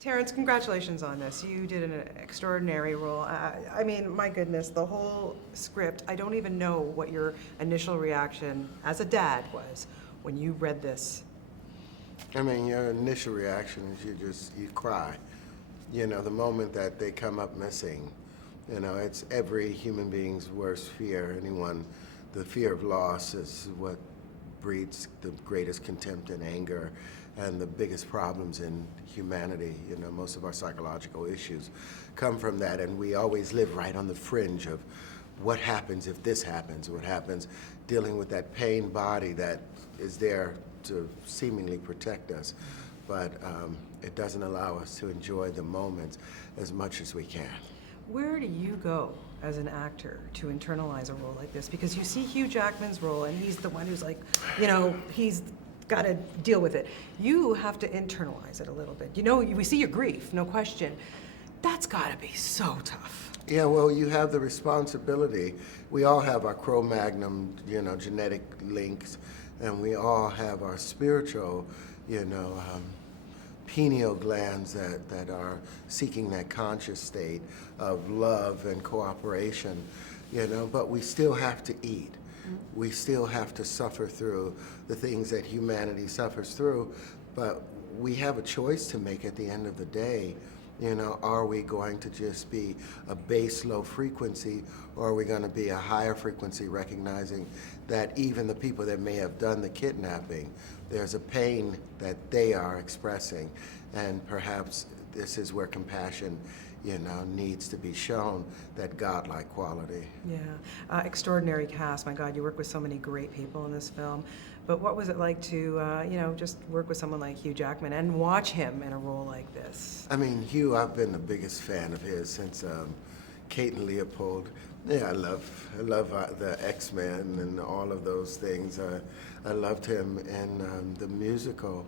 Terrence, congratulations on this. You did an extraordinary role. I mean, my goodness, the whole script, I don't even know what your initial reaction as a dad was when you read this. I mean, your initial reaction is you cry. You know, the moment that they come up missing, you know, it's every human being's worst fear. The fear of loss is what breeds the greatest contempt and anger and the biggest problems in humanity. You know, most of our psychological issues come from that, and we always live right on the fringe of what happens if this happens, what happens dealing with that pain body that is there to seemingly protect us, but it doesn't allow us to enjoy the moments as much as we can. Where do you go as an actor to internalize a role like this? Because you see Hugh Jackman's role, and he's the one who's like, you know, he's got to deal with it. You have to internalize it a little bit. You know, we see your grief, no question. That's got to be so tough. Yeah, well, you have the responsibility. We all have our Cro-Magnon, you know, genetic links, and we all have our spiritual, you know, pineal glands that are seeking that conscious state of love and cooperation, you know, but we still have to eat. We still have to suffer through the things that humanity suffers through, but we have a choice to make at the end of the day. You know, are we going to just be a base low frequency, or are we going to be a higher frequency, recognizing that even the people that may have done the kidnapping, there's a pain that they are expressing, and perhaps this is where compassion, you know, needs to be shown, that godlike quality. Yeah, extraordinary cast. My God, you work with so many great people in this film. But what was it like to, you know, just work with someone like Hugh Jackman and watch him in a role like this? I mean, Hugh, I've been the biggest fan of his since Kate and Leopold. Yeah, I love the X-Men and all of those things. I loved him in the musical,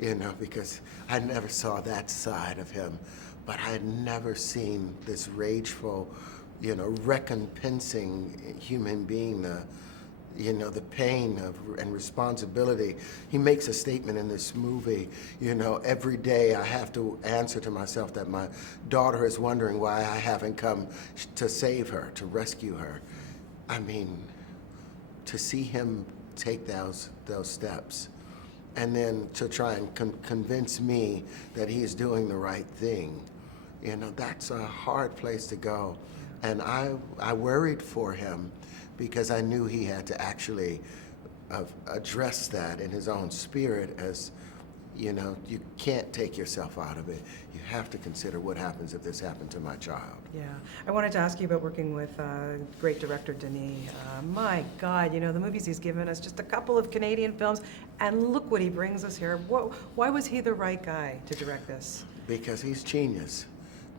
you know, because I never saw that side of him. But I had never seen this rageful, you know, recompensing human being, you know, the pain and responsibility. He makes a statement in this movie, you know, every day I have to answer to myself that my daughter is wondering why I haven't come to save her, to rescue her. I mean, to see him take those steps, and then to try and convince me that he's doing the right thing, you know, that's a hard place to go. And I worried for him, because I knew he had to actually address that in his own spirit. As, you know, you can't take yourself out of it. You have to consider what happens if this happened to my child. Yeah, I wanted to ask you about working with great director Denis. My God, you know, the movies he's given us, just a couple of Canadian films, and look what he brings us here. Why was he the right guy to direct this? Because he's genius.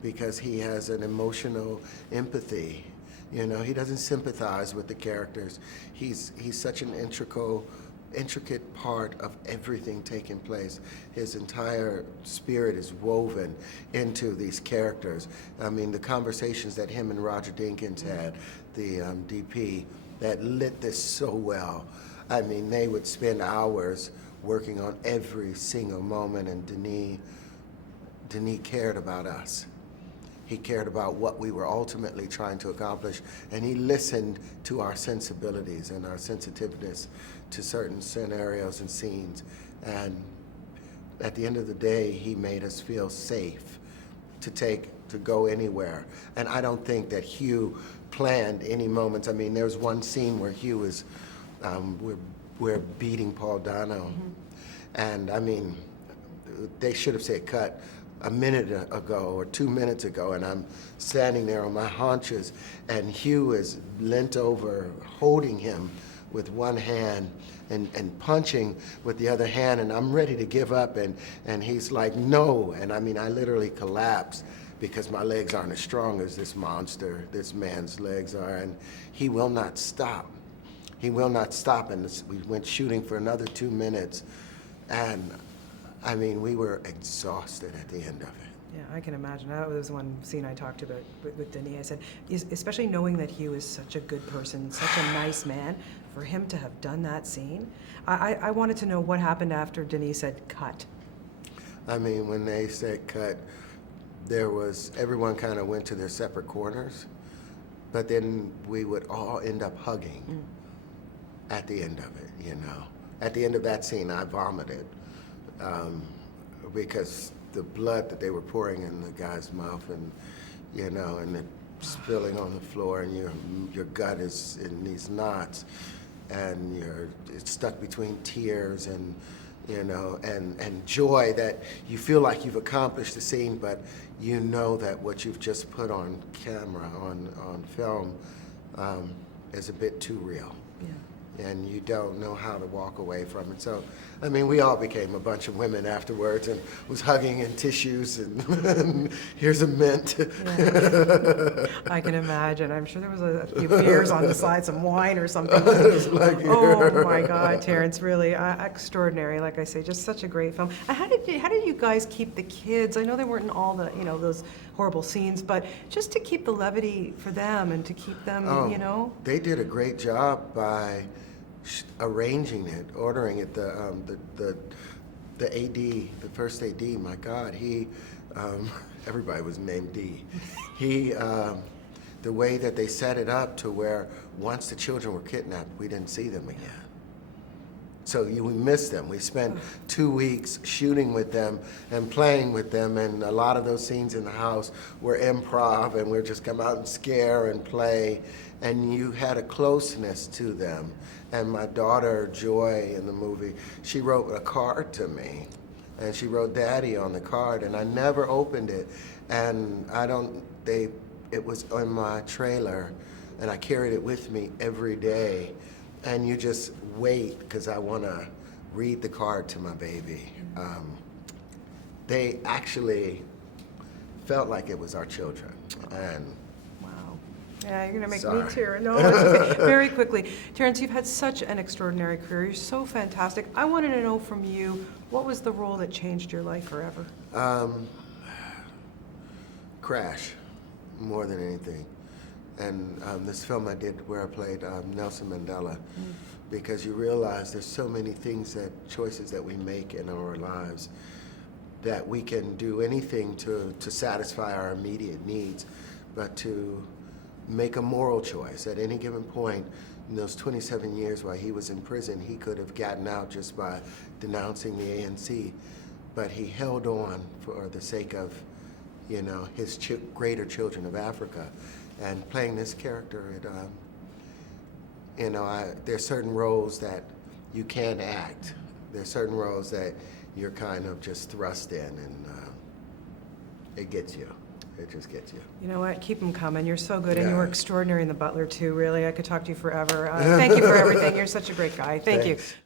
Because he has an emotional empathy. You know, he doesn't sympathize with the characters. He's such an intricate part of everything taking place. His entire spirit is woven into these characters. I mean, the conversations that him and Roger Deakins had, the DP, that lit this so well. I mean, they would spend hours working on every single moment, and Denis cared about us. He cared about what we were ultimately trying to accomplish, and he listened to our sensibilities and our sensitiveness to certain scenarios and scenes. And at the end of the day, he made us feel safe to go anywhere. And I don't think that Hugh planned any moments. I mean, there's one scene where Hugh is, we're beating Paul Dano. And I mean, they should have said cut a minute ago or 2 minutes ago, and I'm standing there on my haunches, and Hugh is leant over holding him with one hand and punching with the other hand, and I'm ready to give up, and he's like, no. And I mean, I literally collapsed, because my legs aren't as strong as this man's legs are, and he will not stop. He will not stop, and we went shooting for another 2 minutes, and I mean, we were exhausted at the end of it. Yeah, I can imagine. That was one scene I talked about with Denis. I said, especially knowing that Hugh is such a good person, such a nice man, for him to have done that scene. I wanted to know what happened after Denis said cut. I mean, when they said cut, everyone kind of went to their separate corners, but then we would all end up hugging at the end of it, you know. At the end of that scene, I vomited because the blood that they were pouring in the guy's mouth, and, you know, and it spilling on the floor, and your gut is in these knots, and it's stuck between tears and, you know, and joy that you feel like you've accomplished the scene, but you know that what you've just put on camera, on film, is a bit too real. Yeah. And you don't know how to walk away from it. So, I mean, we all became a bunch of women afterwards and was hugging in tissues and here's a mint. Yeah. I can imagine. I'm sure there was a few beers on the side, some wine or something. Like, oh my God, Terrence, really extraordinary. Like I say, just such a great film. And how did you guys keep the kids? I know they weren't in all the, you know, those horrible scenes, but just to keep the levity for them and to keep them, you know? They did a great job by arranging it, ordering it. The AD, the first AD, my God, he, everybody was named D. He, the way that they set it up to where once the children were kidnapped, we didn't see them again. So we missed them. We spent 2 weeks shooting with them and playing with them, and a lot of those scenes in the house were improv, and we'd just come out and scare and play, and you had a closeness to them. And my daughter, Joy, in the movie, she wrote a card to me, and she wrote Daddy on the card, and I never opened it, and it was on my trailer, and I carried it with me every day. And you just wait, because I want to read the card to my baby. They actually felt like it was our children. And wow. Yeah, you're going to make sorry. me tear. No, it's okay. Very quickly. Terrence, you've had such an extraordinary career. You're so fantastic. I wanted to know from you, what was the role that changed your life forever? Crash, more than anything. And this film I did where I played Nelson Mandela, because you realize there's so many things, choices that we make in our lives, that we can do anything to satisfy our immediate needs, but to make a moral choice at any given point. In those 27 years while he was in prison, he could have gotten out just by denouncing the ANC, but he held on for the sake of, you know, his greater children of Africa. And playing this character, you know, there's certain roles that you can't act. There's certain roles that you're kind of just thrust in, and it gets you. It just gets you. You know what? Keep them coming. You're so good, and Yeah. you were extraordinary in The Butler, too, really. I could talk to you forever. Thank you for everything. You're such a great guy. Thank you.